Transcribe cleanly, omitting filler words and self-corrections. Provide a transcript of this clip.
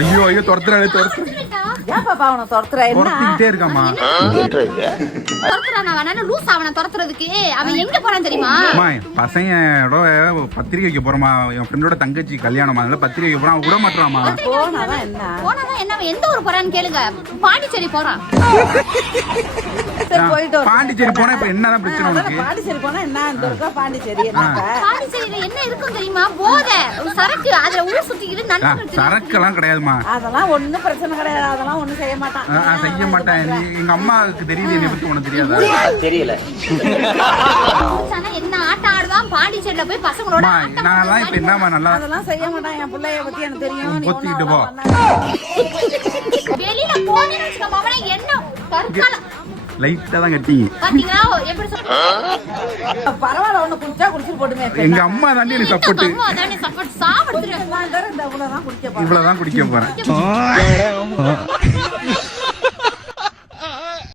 ஐயோ ஐயோ துரத்துறாரு ஏன் பாப்பா அவனை துரத்துற? என்ன துரத்திக்கிட்டே இருக்காமா? துரத்துறானா? அவன லூஸ் அவன துரத்துறதுக்கு அவன் எங்க போறான் தெரியுமா? அம்மா பசங்களோட பத்திரிக்கை வைக்க போறோமா, என் ஃப்ரெண்டோட தங்கச்சி கல்யாணம், அதனால பத்திரிக்கை வைக்க போறான். விட மாட்டாமா? போனாதான் என்ன? போனாதான் என்ன? அவன் எந்த ஊர் போறான்னு கேளுங்க. பாண்டிச்சேரி போறான். சரி போயிட்டு வா. பாண்டிச்சேரி போனா இப்ப என்னதான் பிரச்சனை உனக்கு? பாண்டிச்சேரி போனா என்ன இந்த இருக்கா? பாண்டிச்சேரி என்ன? பாண்டிச்சேரியில என்ன இருக்கும் தெரியுமா? போதை சரக்கு, அதுல ஊர் சுத்திக்கிட்டு நண்பர்கள் சரக்கெல்லாம் கிடையாதுமா. அதெல்லாம் ஒண்ணும் பிரச்சனை கிடையாது. அதெல்லாம் ஒண்ணும் செய்ய மாட்டான். செய்ய மாட்டேன். எங்க அம்மாவுக்கு தெரியுது, என்னை பத்தி உனக்கு தெரியாதா? தெரியல. என்ன ஆட்டம் ஆடுவான் பாண்டிச்சேரியில போய் பசங்களோட. நான் இப்ப என்னமா நல்லா அதெல்லாம் செய்ய மாட்டான். என் பிள்ளைய பத்தி எனக்கு தெரியும். நீ பொத்திக்கிட்டு போ. வெளியில போனேன்னு வச்சுக்கோமா, அவனை என்ன கற்காலம் லைட்டா தான் கட்டிங்க. பாத்தீங்களா எப்படி சொல்ற? பரவாயில்ல, ஒண்ணு குடிச்சா குடிச்சு போட்டுமே. எங்க அம்மா தாண்டி எனக்கு சப்போர்ட். அம்மா தானே சப்போர்ட். சாப்பிடுறேன். இவ்வளவுதான் குடிக்க போறேன். இவ்வளவுதான் குடிக்க போறேன்.